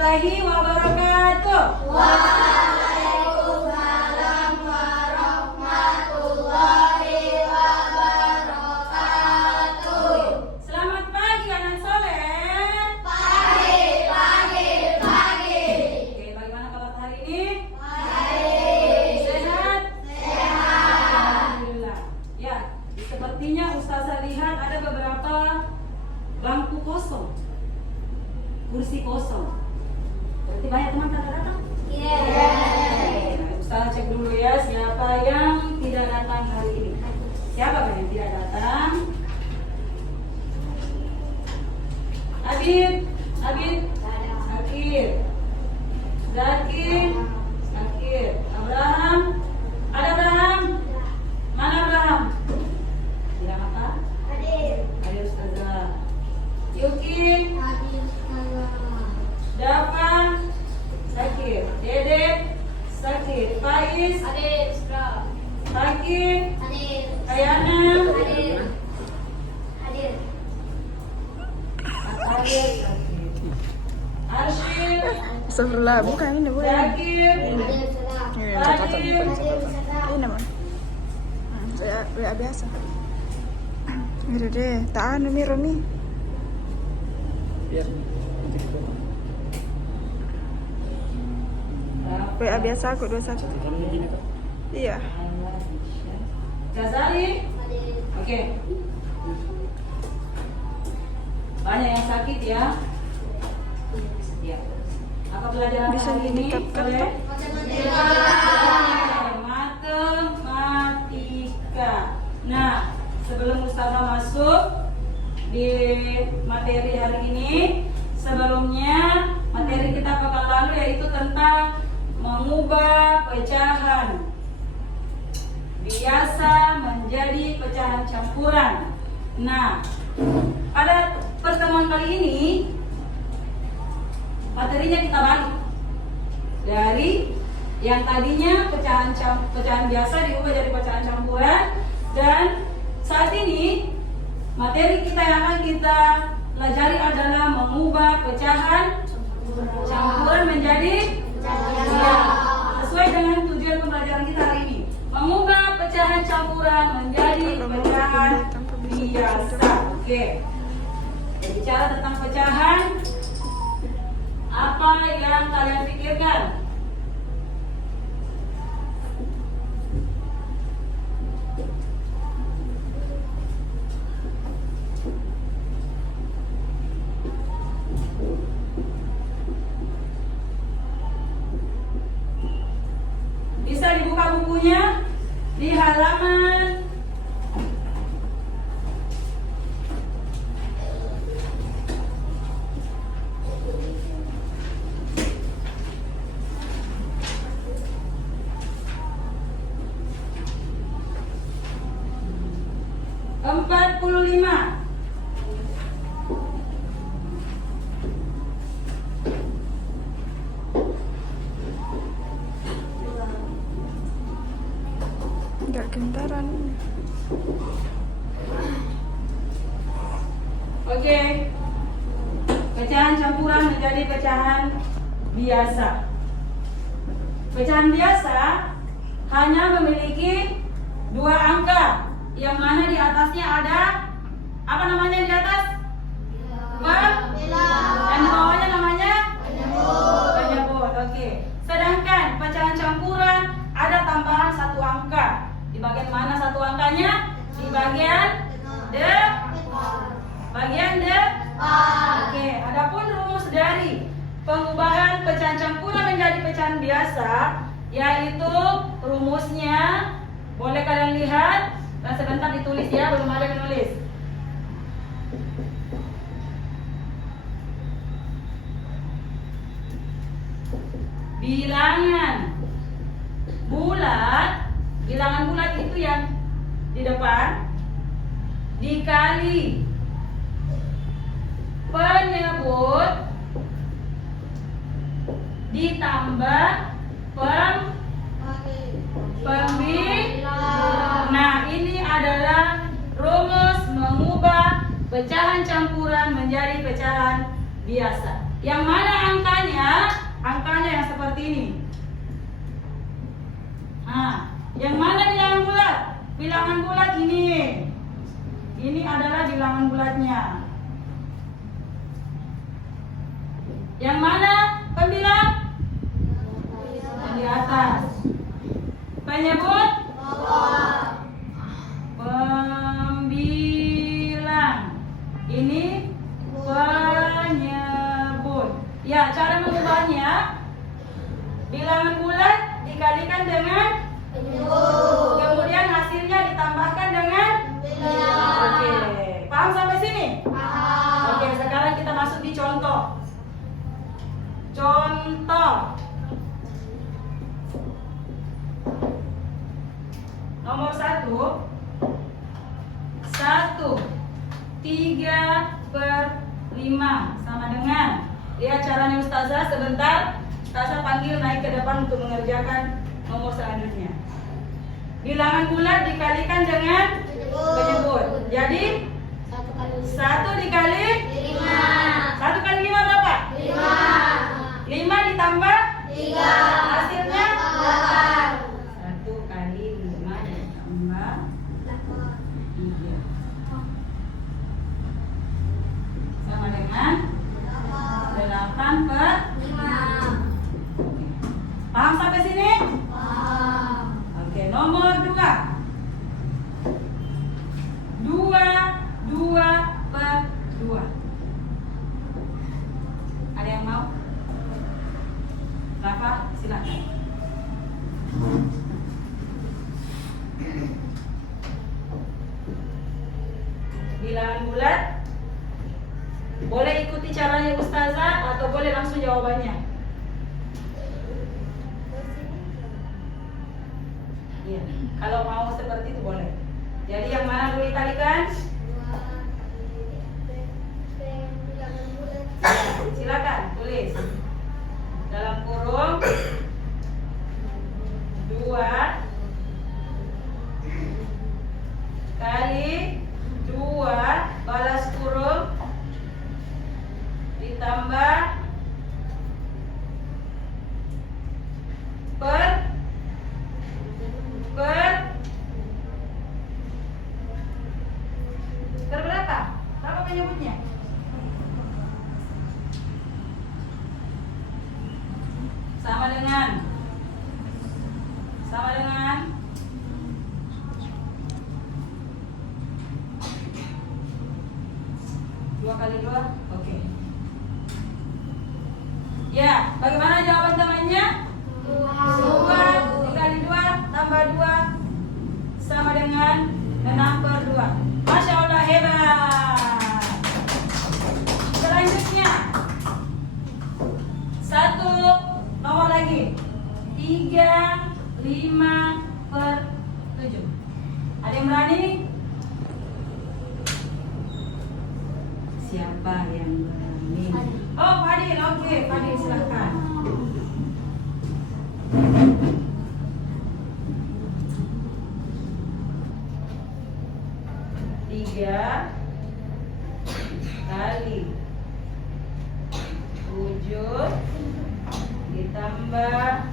warahmatullahi wabarakatuh. Waalaikumsalam warahmatullahi wabarakatuh. Selamat pagi anak soleh. Pagi. Oke, bagaimana kabar hari ini? Baik. Sehat? Sehat. Alhamdulillah. Ya, sepertinya Ustazah lihat ada beberapa bangku kosong, kursi kosong. Berarti banyak teman datang? Yeay. Ustazah cek dulu ya siapa yang tidak datang hari ini. Siapa yang tidak datang? Abid, Zakir, Abraham, ada Abraham? Mana Abraham? Bilang apa? Hadir. Ayo Ustazah. Yuki, Hadir. Dava, Zakir, Dedek, Zakir, Faiz, Hadir. Hakim, Hadir. Kayana, Hadir. Hadir. Akhir, Arshil, Astagfirullah, bukan ini bukan. Zakir, Hadir. Salam. Ini catatan bukan. Hadir. Salam. Ini mah. WA biasa. Ini deh, tahan nih Roni. Biar WA biasa aku 21. Iya. Ghazali. Hadir. Oke. Banyak yang sakit ya. Ya. Apa pelajaran Bisa hari ini? didekatkan, Boleh? toh? Matematika. Nah, sebelum Ustazah masuk di materi hari ini, sebelumnya materi kita pekan lalu yaitu tentang mengubah pecahan biasa menjadi pecahan campuran. Nah, pada pertemuan kali ini materinya kita balik dari yang tadinya pecahan biasa diubah jadi pecahan campuran, dan saat ini materi kita yang akan kita pelajari adalah mengubah pecahan campuran menjadi ya, sesuai dengan tujuan pembelajaran kita hari ini, mengubah pecahan campuran menjadi pecahan biasa. Oke, bicara tentang pecahan, apa yang kalian pikirkan? Bisa dibuka bukunya di halaman 45. Enggak gentaran. Oke. Pecahan campuran menjadi pecahan biasa. Pecahan biasa hanya memiliki dua angka, yang mana di atasnya ada apa namanya di atas? Dan di bawahnya namanya penyebut. Oke. Sedangkan pecahan campuran ada tambahan satu angka. Di bagian mana satu angkanya? Di bagian Oke. Adapun rumus dari pengubahan pecahan campuran menjadi pecahan biasa, yaitu rumusnya boleh kalian lihat dan sebentar ditulis ya, belum ada yang menulis. Bilangan bulat itu yang di depan dikali penyebut ditambah pembilang. Nah, ini adalah rumus mengubah pecahan campuran menjadi pecahan biasa. Yang mana angkanya ini. Nah, yang mana bilangan bulat? Bilangan bulat ini. Ini adalah bilangan bulatnya. Yang mana pembilang? Yang di atas. Penyebut? Pembilang. Ini penyebut. Ya, cara mengubahnya, bilangan bulat dikalikan dengan Penyebut. kemudian hasilnya ditambahkan dengan Oke, paham sampai sini? Oke, sekarang kita masuk di contoh. Contoh. Nomor 1. 3/5 sama dengan. Lihat caranya Ustazah sebentar. Ustazah panggil naik ke depan untuk mengerjakan nomor selanjutnya. Bilangan bulat dikalikan dengan penyebut. Jadi 1 dikali 1 kali 5 berapa? 5 ditambah 3. hasilnya 8. 1 kali 5 ditambah 3 sama dengan 8/5. Paham sampai sini? Oke, nomor 2. 2/2. Ada yang mau? Rafa, silakan. Bilangan bulat. Boleh ikuti caranya Ustazah atau boleh langsung jawabannya. Iya, kalau mau seperti itu boleh. Jadi yang mana dulu dikalikan? Silakan tulis dalam kurung 2 kali 2 balas kurung ditambah per berapa? Berapa penyebutnya? Sama dengan 2 kali 2. Oke. Ya, bagaimana jawaban temannya? 2 dikali 2 tambah 2 sama dengan 6/2. Masya Allah, hebat. Selanjutnya 1 nomor lagi 3/5/7. Ada yang berani? Siapa yang berani? Oh, Fadil, oke, Fadil silakan. Tiga kali 7 ditambah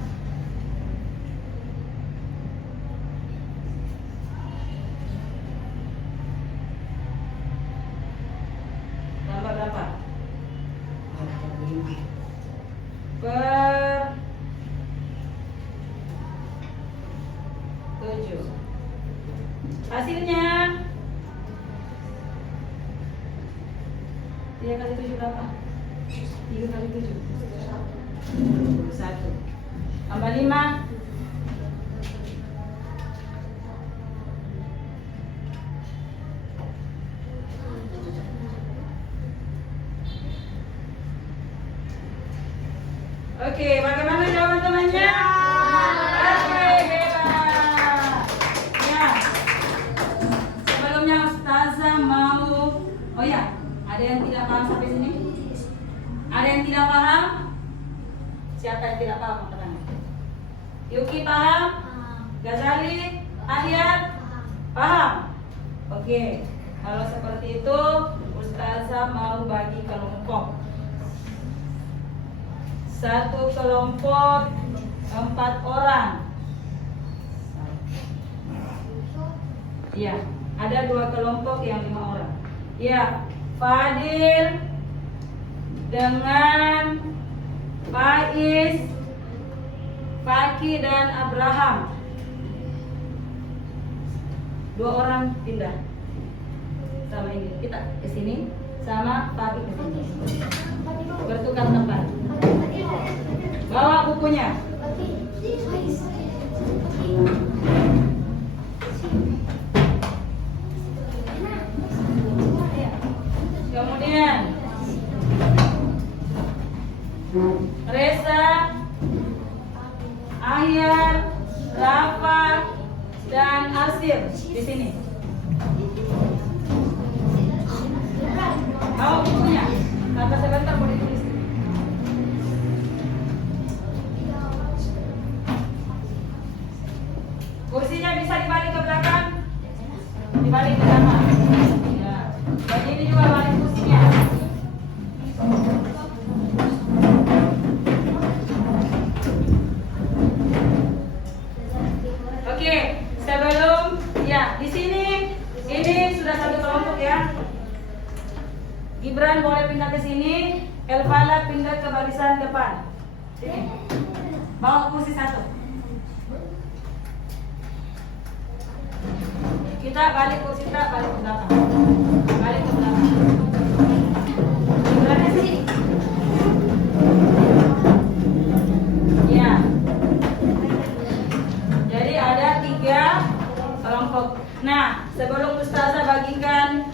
5/7. Hasilnya 3 kali 7 berapa? 3 kali 7 21 tambah 5 Oke, bagaimana jawaban temannya? Oke, hebat. Ya. Sebelumnya Ustazah mau Oh ya, ada yang tidak paham sampai sini? Ada yang tidak paham? Siapa yang tidak paham? Yuki paham? Ghazali? Ahyar? Paham? Oke, kalau seperti itu Ustazah mau bagi kelompok. Satu kelompok 4 orang. Ya, ada 2 kelompok yang 5 orang. Ya, Fadil dengan Faiz, Faki dan Abraham. 2 orang pindah. Sama ini, kita ke sini sama Faki ke sini. Bertukar tempat. Bawa bukunya. Kemudian Reza, Ahyar, Rafa, dan Asir di sini. Bawa bukunya. Kata sebentar mau ditulis. Kursinya bisa dibalik ke belakang. Dibalik ke belakang. Ya. Dan ini juga balik kursinya. Oke, sebelum ya di sini ini sudah satu kelompok ya. Gibran boleh pindah ke sini, Elvala pindah ke barisan depan. Sini. Bawa kursi satu. Kita balik kursi kita balik ke belakang. Balik ke belakang. Gibran ke sini. Ya. Jadi ada 3 kelompok. Nah, sebelum Ustazah bagikan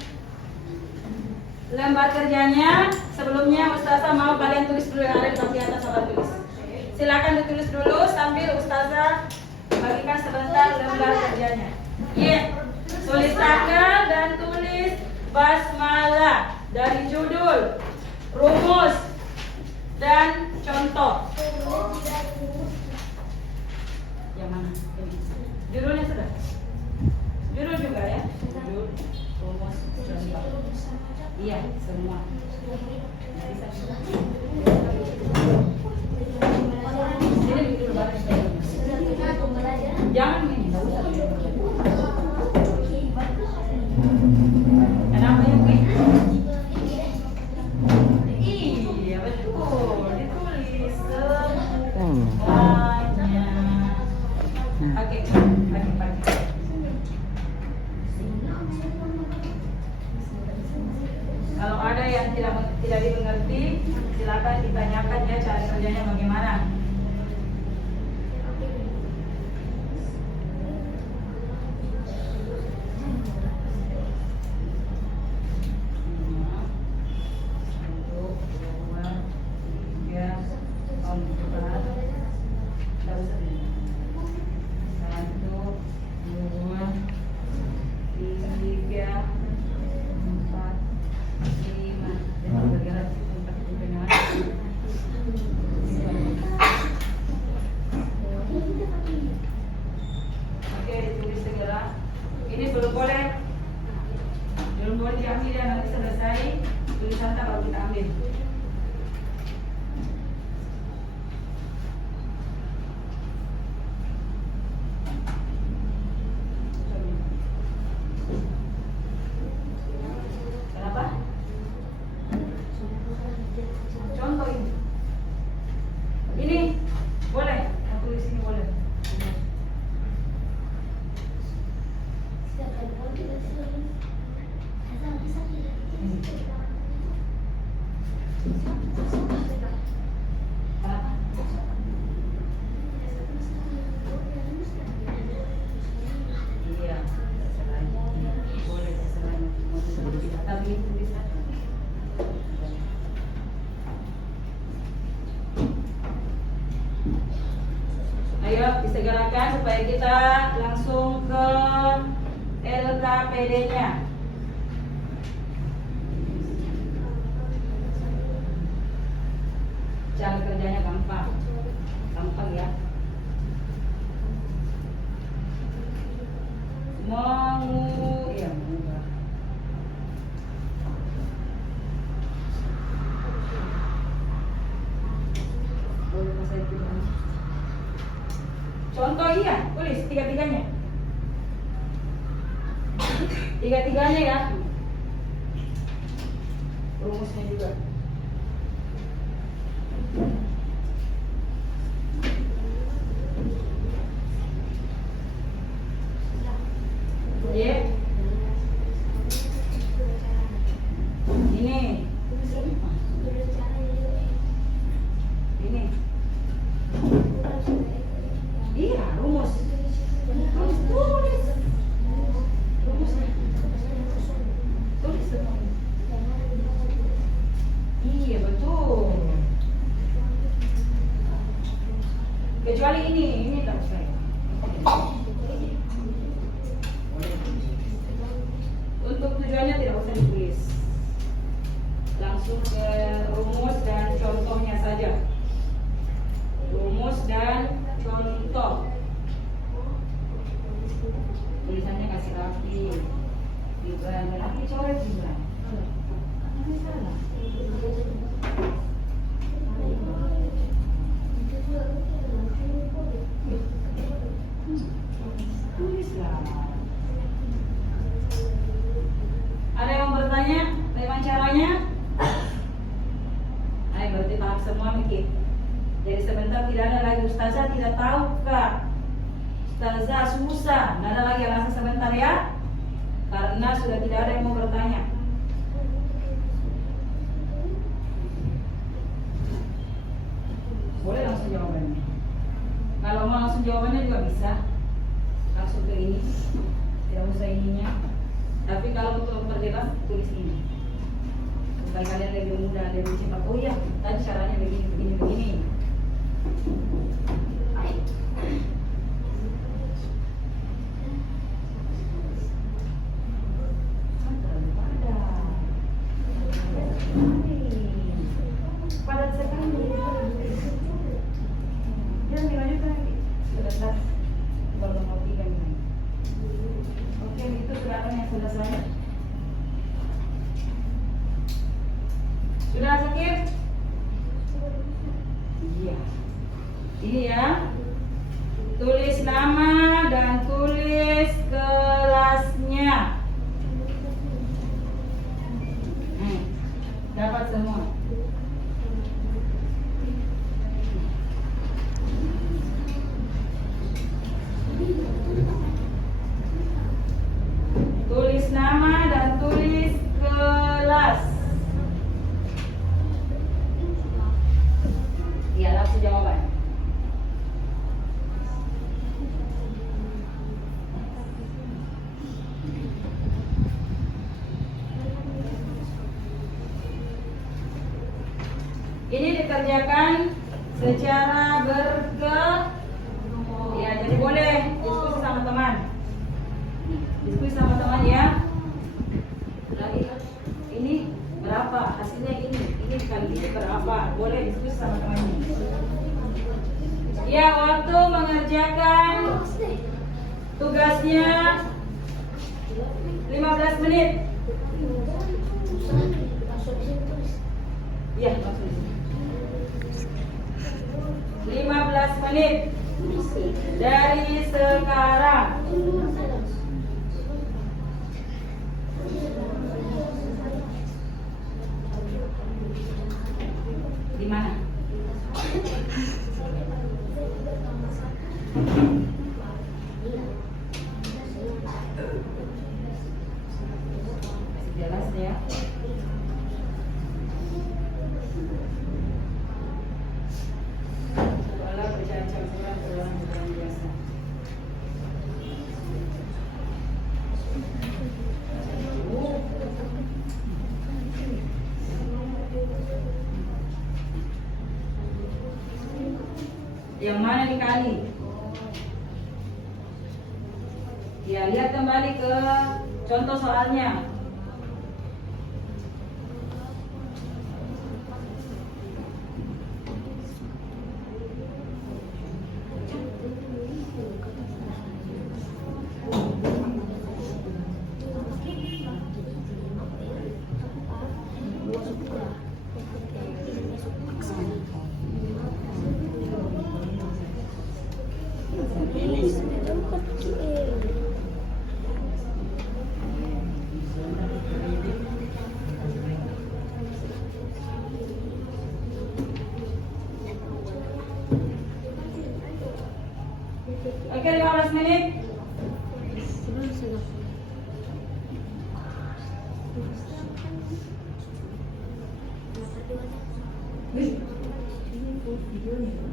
lembar kerjanya, sebelumnya Ustazah mau kalian tulis dulu yang ada di bagian atas soal tulis. Silakan ditulis dulu sambil Ustazah bagikan sebentar lembar kerjanya. Iya, tulis tanggal dan tulis basmalah dari judul, rumus, dan contoh. Yang mana? Ini. Judulnya sudah? Judul juga ya? Judul, rumus, contoh. Iya, semua. Sini dulu baris. Jangan ini, enggak usah. Kenapa ya, Bu? Iya, betul. Ditulis semuanya. Oke, pagi-pagi. Kalau ada yang tidak dimengerti, silakan ditanyakan ya cara kerjanya bagaimana. Ini belum boleh diambil ya, nanti selesai tulisan tak baru kita ambil. Kenapa? Contoh ini. Ini boleh, aku tulis ini boleh. Ayo disegerakan supaya kita langsung ke LKPD-nya. Cara kerjanya gampang ya. Mengubah. Contoh iya, tulis tiga-tiganya. Tiga-tiganya ya. Rumusnya juga. Ya. Ini. Ini. Iya, rumus. Rumus tulis. Rumusnya. Tulis. Iya, betul. Kecuali ini tak usah. Untuk tujuannya tidak usah ditulis. Langsung ke rumus dan contohnya saja. Rumus dan contoh. Tulisannya kasih rapi. Gibran, rapi coret Gibran. Ini salah. Tulislah. Ada yang mau bertanya bagaimana caranya? Ayo berarti paham semua mikir. Jadi sebentar tidak ada lagi ustazah tidak tahu kak. Ustazah susah. Tidak ada lagi alasan sebentar ya. Karena sudah tidak ada yang mau bertanya. Boleh langsung jawabannya. Kalau mau langsung jawabannya juga bisa. Langsung ke ini. Tidak usah ininya. Tapi kalau untuk memperjelas tulis ini. Supaya kalian lebih mudah, lebih cepat. Oh iya, tadi caranya begini. Padat sekali. Jangan dilanjutkan lagi. Sebentar. Baru mau 3 menit. Oke, itu gerakan yang selesai. Sudah sakit? Iya. Ini ya. Tulis nama dan tulis kelasnya. Dapat semua. Tulis nama dan tulis kelas. Iya, langsung jawaban. Ini dikerjakan secara ya, jadi boleh diskusi sama teman. Diskusi sama teman ya. Lagi ini berapa? Hasilnya ini kali ini berapa? Boleh diskusi sama temannya. Ya, waktu mengerjakan tugasnya 15 menit. Ya, maksudnya 15 menit dari sekarang. Di mana? Jelas ya. Soalnya bercacang-cacang berulang-ulang biasa. Yang mana dikali? Ya, lihat kembali ke contoh soalnya. Oke, 15 menit.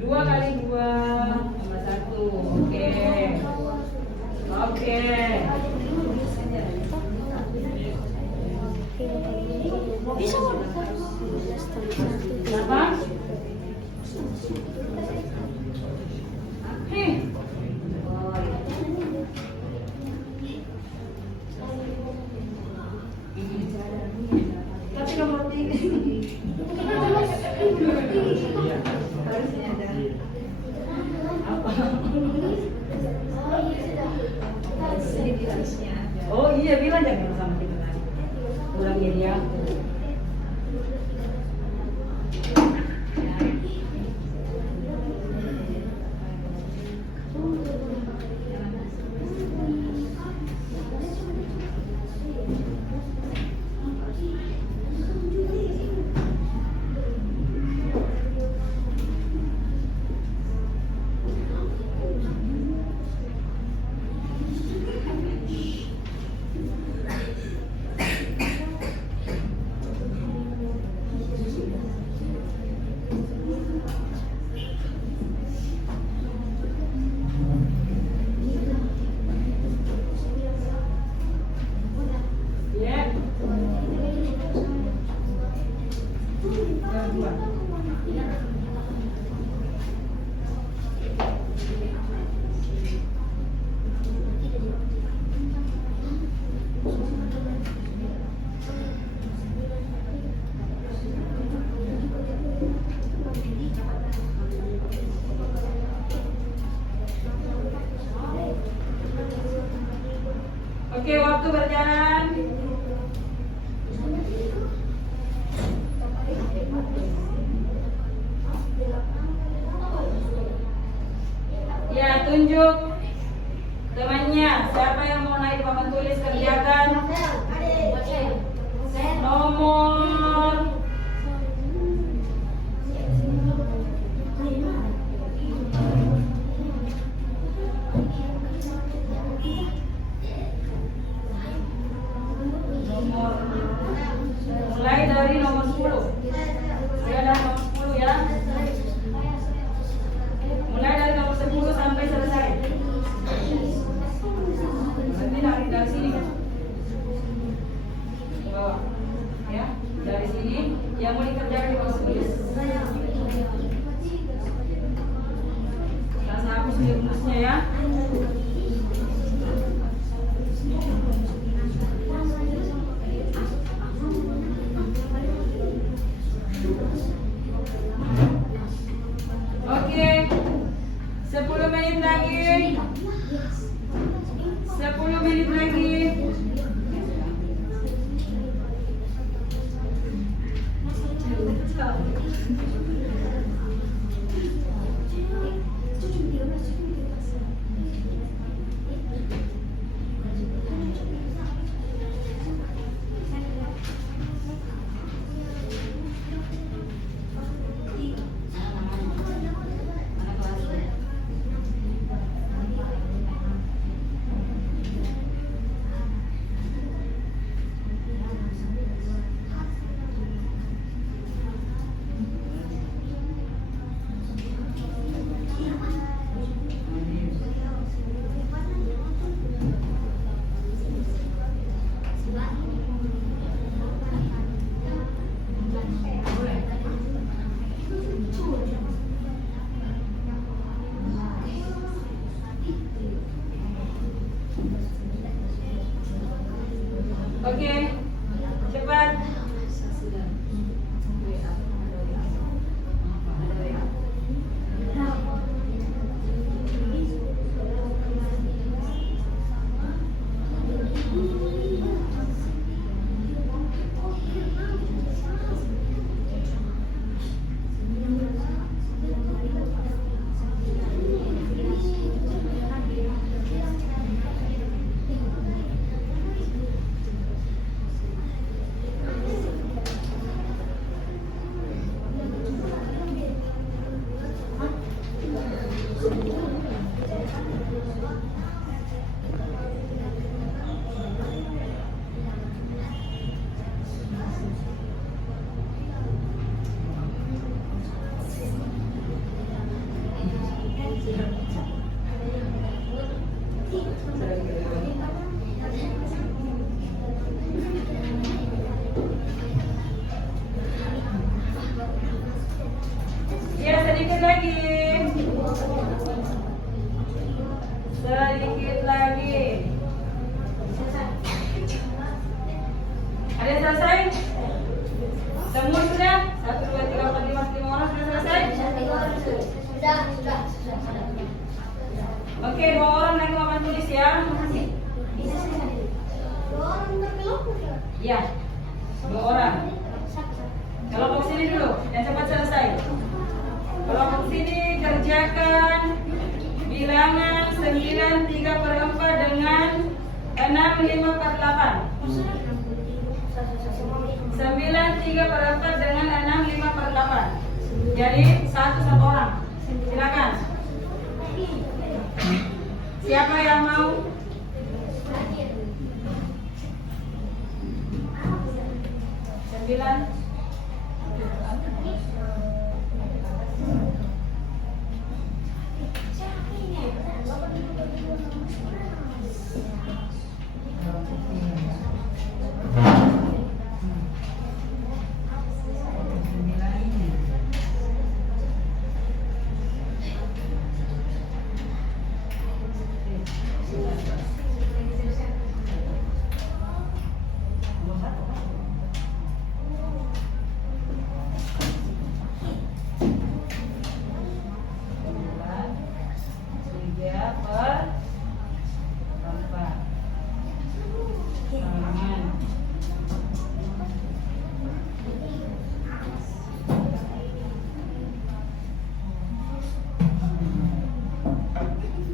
Dua kali dua tambah satu. Oke. Oke. Berapa? Nih. Tapi nomor 3. Harusnya ada. Apa? Oh iya, bilang jangan sama kita lagi. Kurangnya dia. Oke, waktu berjalan. Ya, tunjuk temannya. Siapa yang mau naik di papan tulis kerjakan nomor mulai dari nomor 10. Ya, ada nomor 10 ya. Mulai dari nomor 10 sampai selesai. Nanti dari sini kan. Ke bawah. Ya, dari sini yang mau dikerjakan di bawah tulis. Kita hapus rumusnya ya. Oke, 10 menit lagi. 10 menit lagi. Oke, cepat. Ya, sedikit lagi. Sedikit lagi. Ada yang selesai? Semua sudah? 1, 2, 3, 4, 5, 5 orang sudah selesai? Sudah. Oke, 2 orang lagi akan tulis ya. Ya, 2 orang. Kelompok sini dulu, yang cepat selesai. Kelompok sini kerjakan bilangan 9 3/4 dengan 6 5/8. 9 3/4 dengan 6 5/8. Jadi satu orang. Silakan. Siapa yang mau? Sembilan.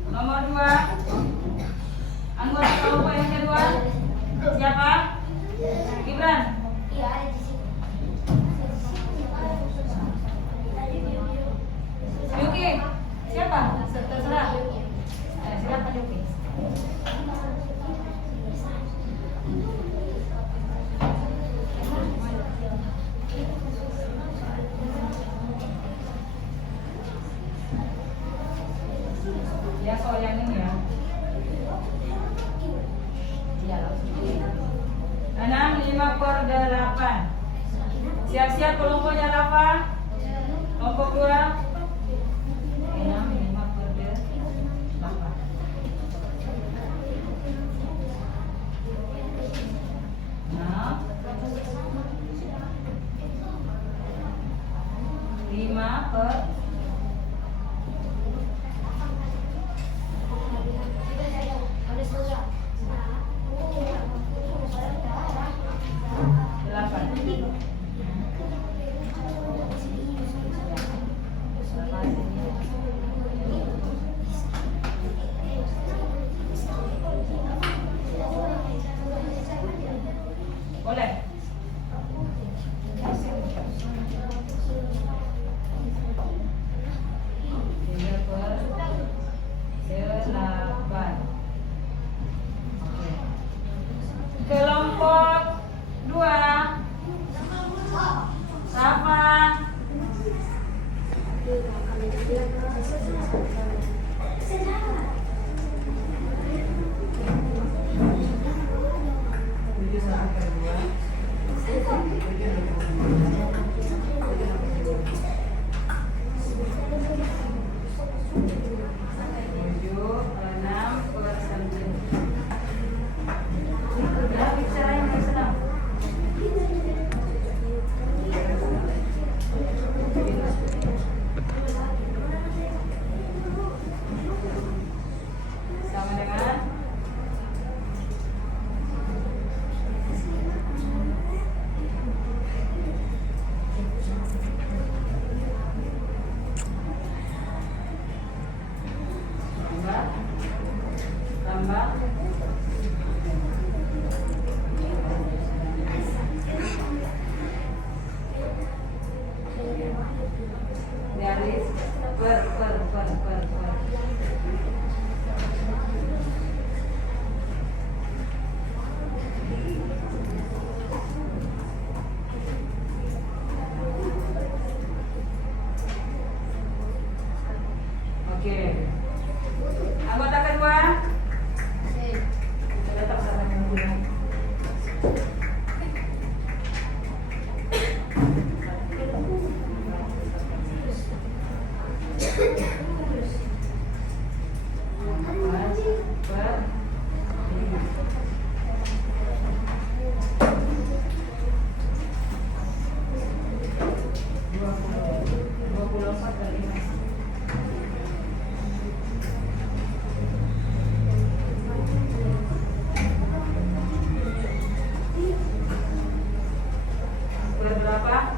Nomor 2, anggota kelompok yang kedua, siapa? Gibran. Yuki, siapa? Terserah. Silakan Yuki. Ya, soal yang ini ya. 6 5/8. Siap-siap kelompoknya Rafa. Kelompok 2. 6 5/8. 5/8. Boleh. Kelompok 2, Rafa. Sama dengan tambah garis per. Oke. Anggota kedua. Datang sama yang dulu. Berapa?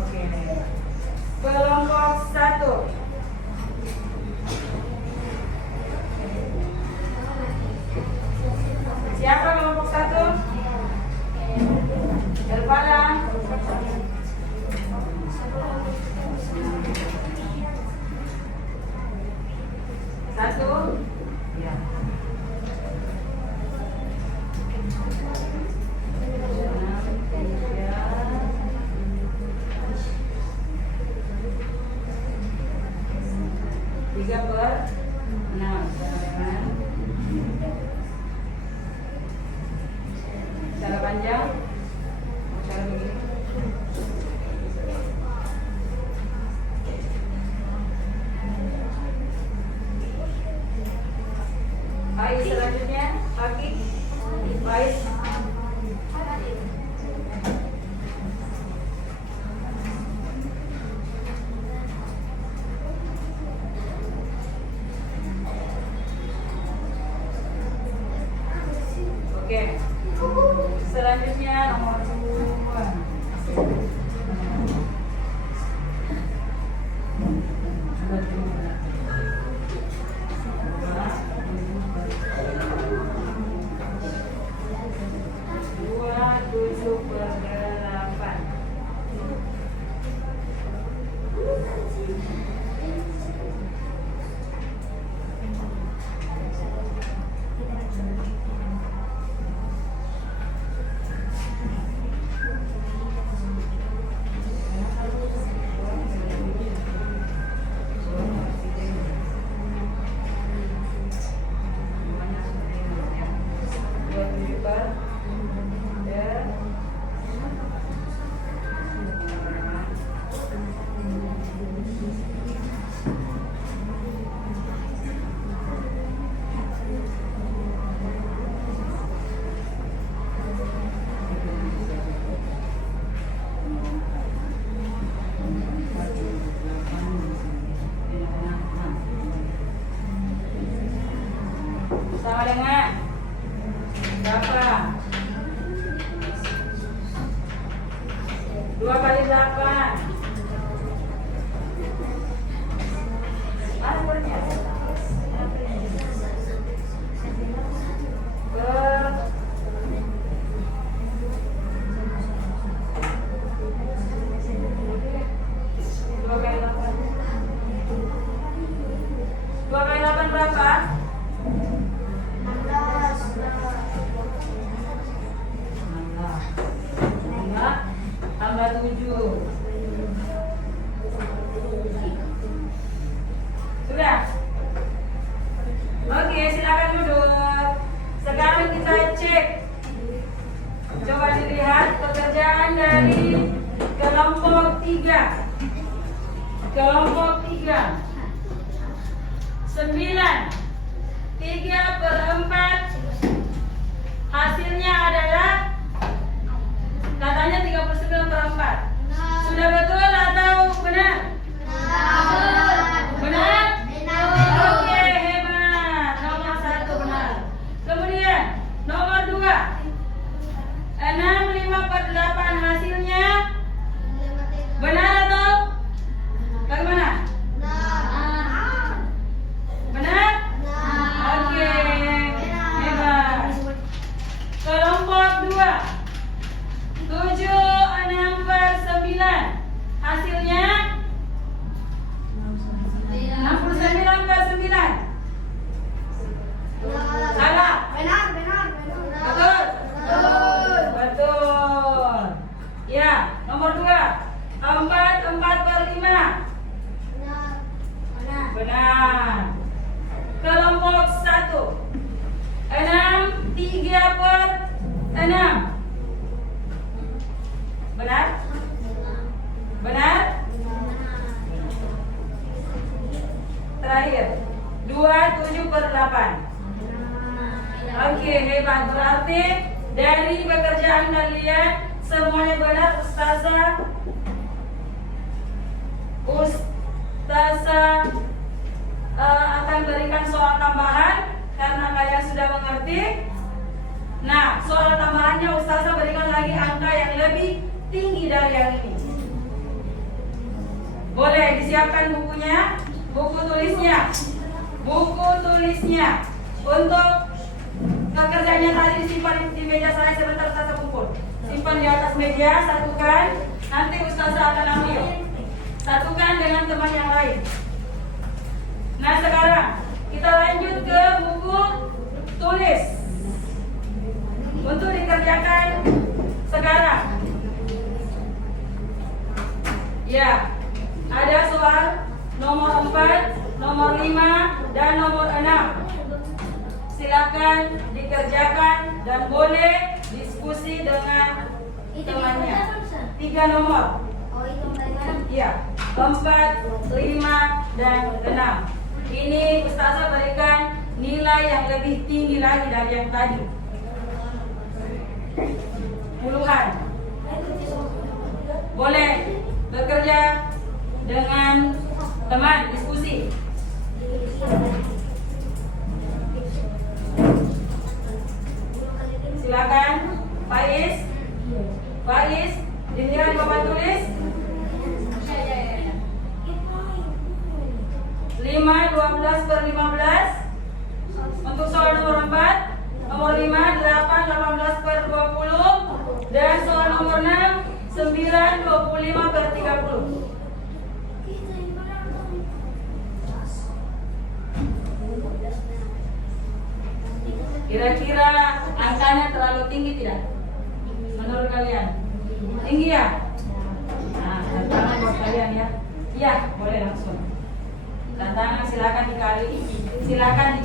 Oke. Kelompok 1. Siapa kelompok 1? Elvara. Satu. Ya. Tiga per 6. Cara panjang, cara begini. Baik, selanjutnya kaki. Baik. Oke. Selanjutnya nomor 2. Sama dengan berapa? 2 kali 8. Mana pernya? Dua kali 8. 2 kali 8 berapa? 16. Tambah 7. Oke, hebat. Berarti dari pekerjaan kalian semuanya benar, Ustazah. Ustazah akan berikan soal tambahan karena kalian sudah mengerti. Nah, soal tambahannya Ustazah berikan lagi angka yang lebih tinggi dari yang ini. Boleh disiapkan bukunya, buku tulisnya. Buku tulisnya. Untuk pekerjaannya tadi disimpan di meja saya sebentar, Ustazah kumpul. Simpan di atas meja, satukan. Nanti Ustazah akan ambil. Satukan dengan teman yang lain. Nah, sekarang kita lanjut ke buku tulis. Untuk dikerjakan sekarang. Ya, ada soal nomor 4, nomor 5, dan nomor 6. Silakan dikerjakan dan boleh diskusi dengan temannya. 3 nomor. Oh, itu dari mana? Iya, 4, 5, dan 6. Ini Ustazah berikan nilai yang lebih tinggi lagi dari yang tadi. Puluhan. Boleh bekerja dengan teman, diskusi. Silakan, Faiz. Faiz, dilihat di papan tulis. 5, 12/15. Untuk soal nomor 4, nomor 5, 8, 18/20. Dan soal nomor 6, 9, 25/30. Kira-kira angkanya terlalu tinggi tidak? Menurut kalian? Tinggi ya? Nah, tantangan buat kalian ya. Iya, boleh langsung. Tantangan silakan dikali, silakan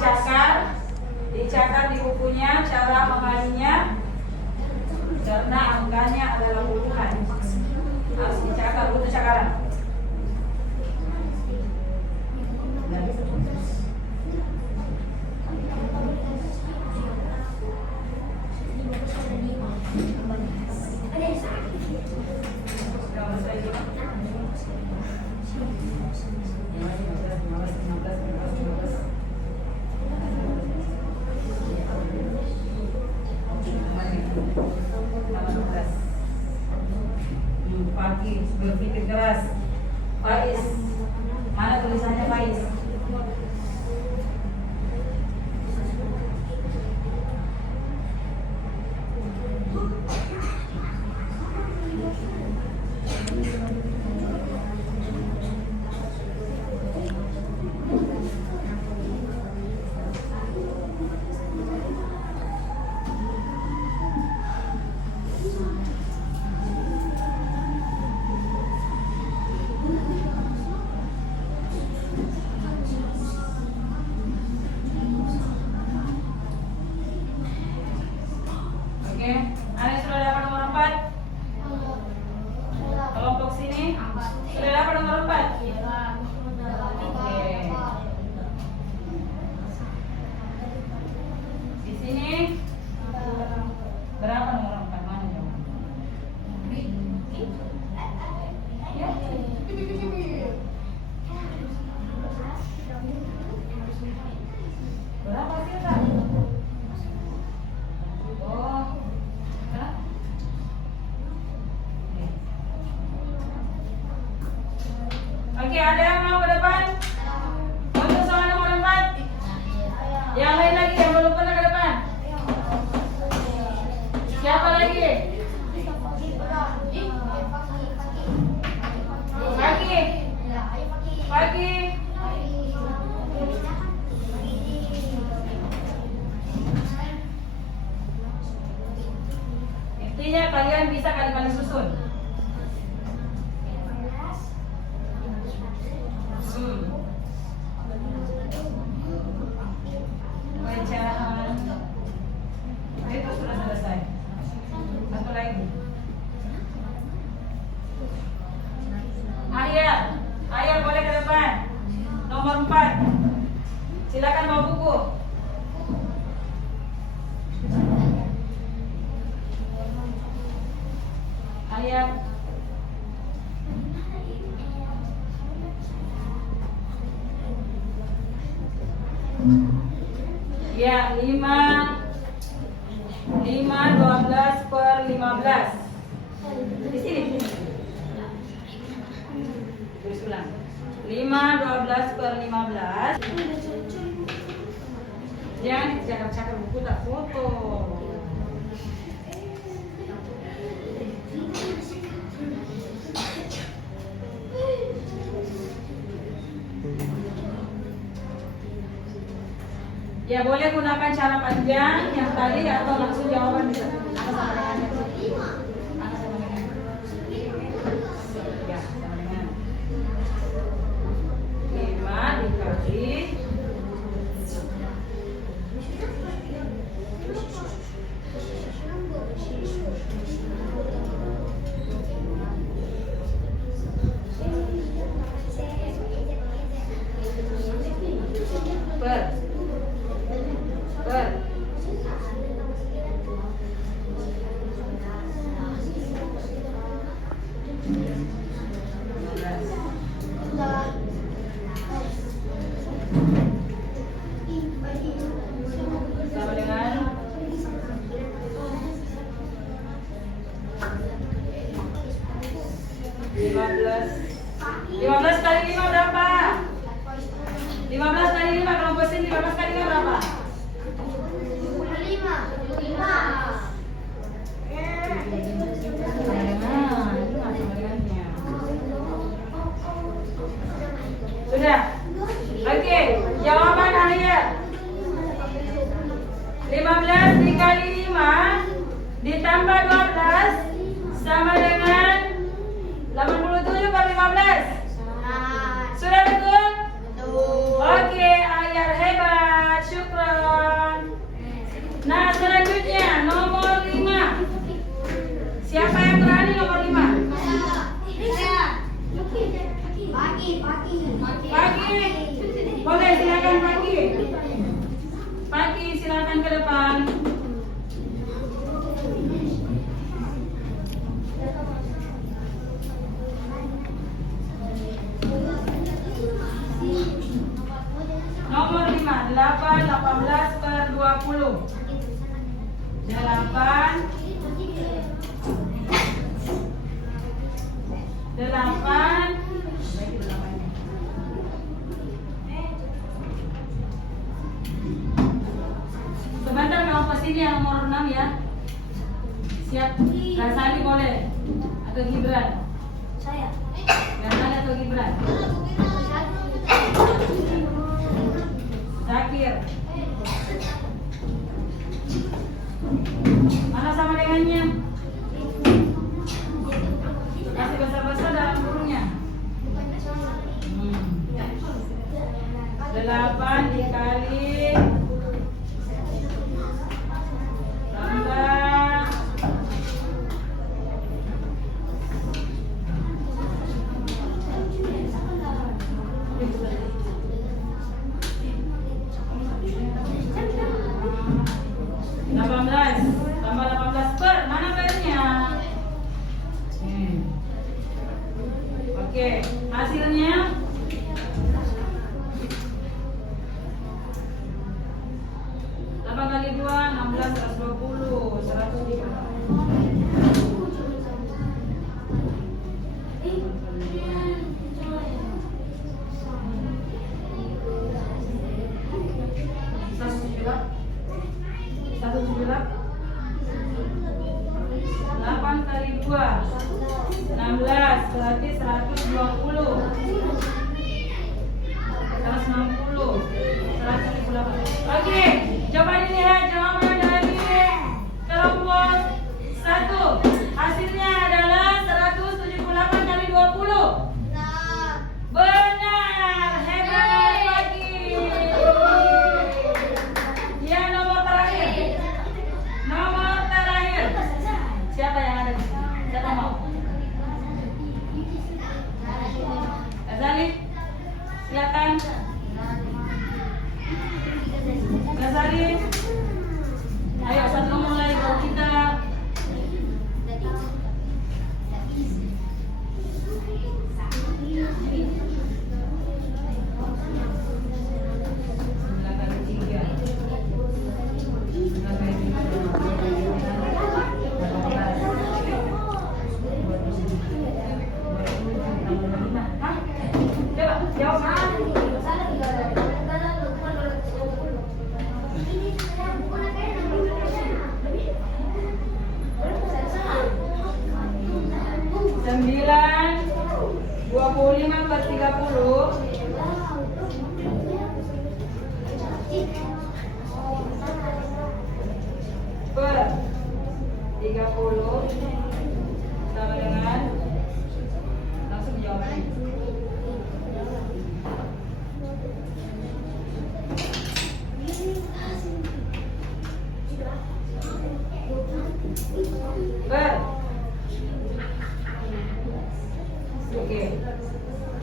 dicatat di bukunya cara mengalinya. Karena angkanya adalah puluhan. Harus dicatat butuh cakaran. Pagi berpikir keras. Faiz, mana tulisannya Faiz? Oke, ada yang sudah dapat nomor 4? Kelompok sini sudah dapat nomor 4? Oke. Di sini berapa nomor 4? Mana jawab? Ya. Berapa kita? Oh. Hah? Oke, ada yang mau ke depan? Untuk soal nomor 4? Yang lain lagi yang belum pernah ke depan? Siapa lagi? Pagi. Intinya kalian bisa kali-kali susun. Bacaan itu sudah selesai. Satu lagi. Ayah boleh ke depan. Nomor 4. Silakan bawa buku. Ya, 5 12 per 15. Di sini. Terus ulang. 5 12 per 15. Jangan cakap-cakap buku tak foto. Ya boleh gunakan cara panjang yang tadi atau langsung jawaban bisa. Apa sama dengan apa sama dengan? Ya, sama dengan 5 dikali per 15 kali 5 berapa? 15 kali 5 kalau pusing 15 kali 5 berapa? 25. Sudah? Oke, jawaban akhir 15 dikali 5 ditambah 12 sama dengan 87 per 15. Sudah betul? Oke, Ayar hebat, syukron. Nah, selanjutnya nomor 5. Siapa yang berani nomor 5? Pagi. Boleh silakan Pagi. Pagi silakan ke depan. Nomor 5, 8 18 per 20. 8 Sebentar mau ke sini yang nomor 6 ya. Siap. Rasali boleh atau Gibran? Saya. Rasali atau Gibran? Zakir. Mana sama dengannya? Kasih besar-besar dalam kurungnya. 8 dikali tambah 18 tambah 18 per mana pernya? Oke, hasilnya 8 kali 2 16 120 8 kali 2 16 berarti 120 160 178. Oke, coba dilihat jawaban dari kelompok 1. Hasilnya adalah 178 kali 20. Benar, hebat Pagi. Ya, nomor terakhir. Nomor terakhir. Siapa yang ada di sini? Siapa mau? Hah? Coba jawab. Sembilan 25/30 per 30 sama dengan, langsung jawabannya. Per. Oke.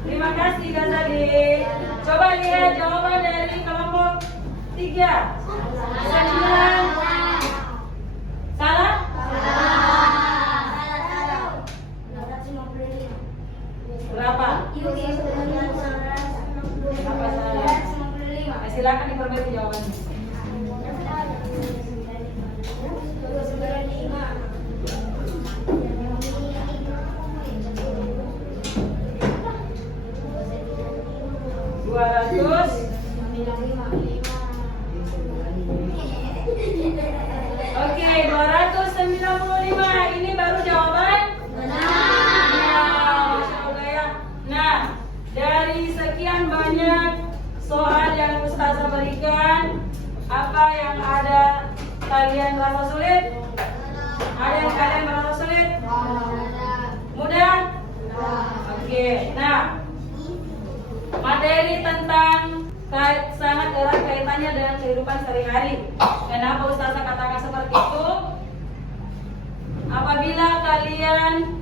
Terima kasih Ghazali. Coba lihat jawaban dari kelompok 3. 9. Salah? Berapa? Apa salah? Silakan diperbaiki jawabannya. Oke, 295. Ini baru jawaban benar. Masya Allah ya. Nah, dari sekian banyak soal yang Ustazah berikan, apa yang ada kalian merasa sulit? Ada yang kalian merasa sulit? Mudah? Oke, nah, materi tentang sangat erat kaitannya dengan kehidupan sehari-hari. Kenapa Ustazah katakan seperti itu? Apabila kalian,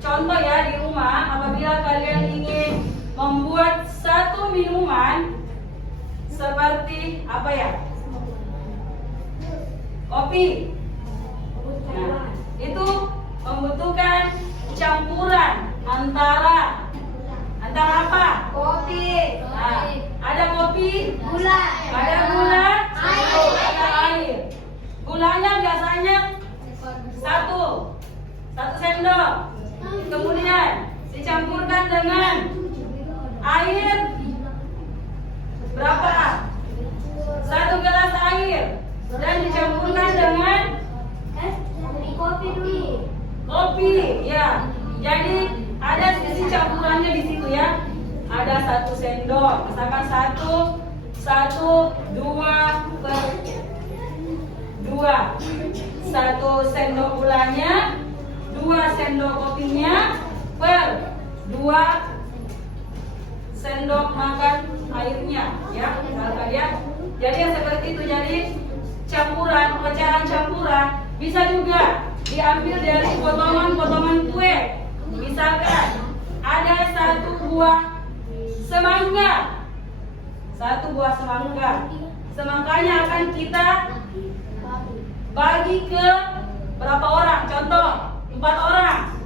contoh ya di rumah, apabila kalian ingin membuat satu minuman seperti apa ya? Kopi. Nah, itu membutuhkan campuran antara apa? Kopi. Nah, ada kopi, Gula. ada gula, Air. ada air. Gulanya biasanya satu sendok. Kemudian dicampurkan dengan air berapa? 1 gelas air dan dicampurkan dengan Kopi dulu. kopi, ya. Jadi ada sisi campurannya di situ ya. Ada 1 sendok, misalkan 1, 2 per 2. 1 sendok gulanya, 2 sendok kopinya per 2 sendok makan airnya, ya. Misalkan ya. Jadi yang seperti itu, jadi campuran, pecahan campuran bisa juga diambil dari potongan-potongan kue. Misalkan ada 1 buah semangka, 1 buah semangka. Semangkanya akan kita bagi ke berapa orang? Contoh 4 orang.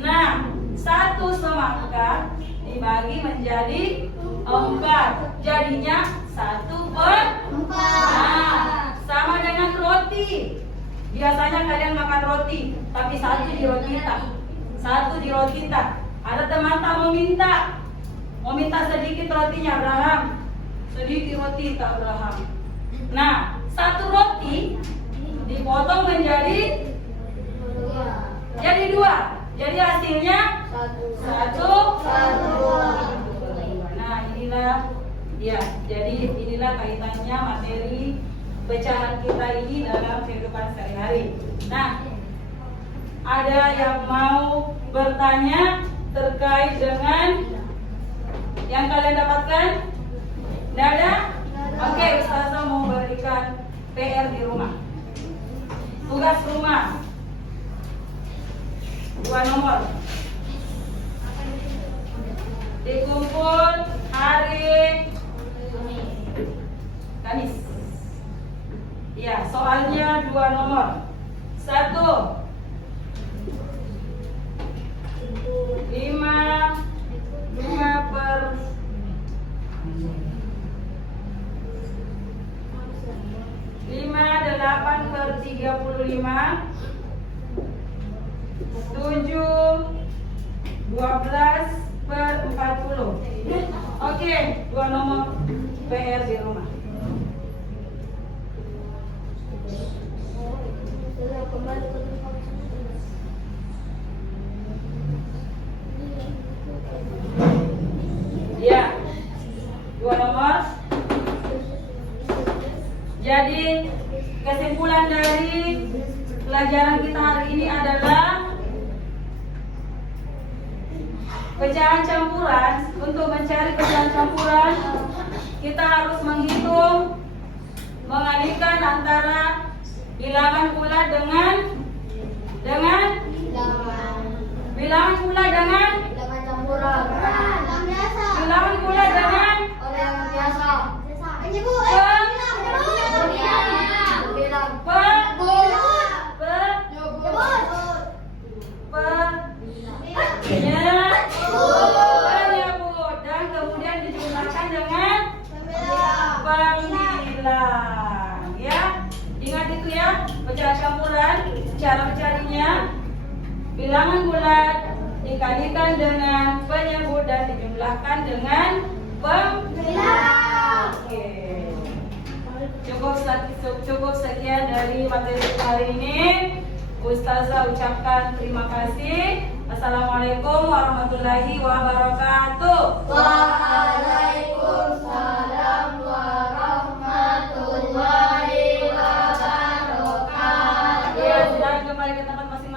Nah, 1 semangka dibagi menjadi 4. Jadinya 1 per 4. Nah, sama dengan roti. Biasanya kalian makan roti, tapi 1 di rotita. 1 di rotita. Ada teman tamu mau minta sedikit rotinya, Abraham. Sedikit roti tak Abraham. Nah, 1 roti dipotong menjadi 2. Jadi hasilnya 1. Nah, inilah ya. Jadi inilah kaitannya materi pecahan kita ini dalam kehidupan sehari-hari. Nah, ada yang mau bertanya terkait dengan yang kalian dapatkan? Tidak ada? Oke, Ustazah mau berikan PR di rumah. Tugas rumah 2 nomor. Dikumpul hari Kamis. Ya, soalnya 2 nomor. 1, 5, 2 per 5, 8 35, 7, 12/40. Oke, 2 nomor PR di rumah. Ya, 2 nomor. Jadi kesimpulan dari pelajaran kita hari ini adalah pecahan campuran. Untuk mencari pecahan campuran, kita harus menghitung, mengalihkan antara bilangan bulat dengan bilangan bulat dengan campuran. bilangan bulat dengan Orang biasa. penyebut dan kemudian dijumlahkan dengan pembilang. Ya, ingat itu ya, pecahan campuran. Cara mencarinya, bilangan bulat dikalikan dengan penyebut dan dijumlahkan dengan pembilang. Oke. Cukup sekian dari materi hari ini. Ustazah ucapkan terima kasih. Assalamualaikum warahmatullahi wabarakatuh. Waalaikumsalam warahmatullahi wabarakatuh. Ya, silakan kembali ke tempat masing-masing.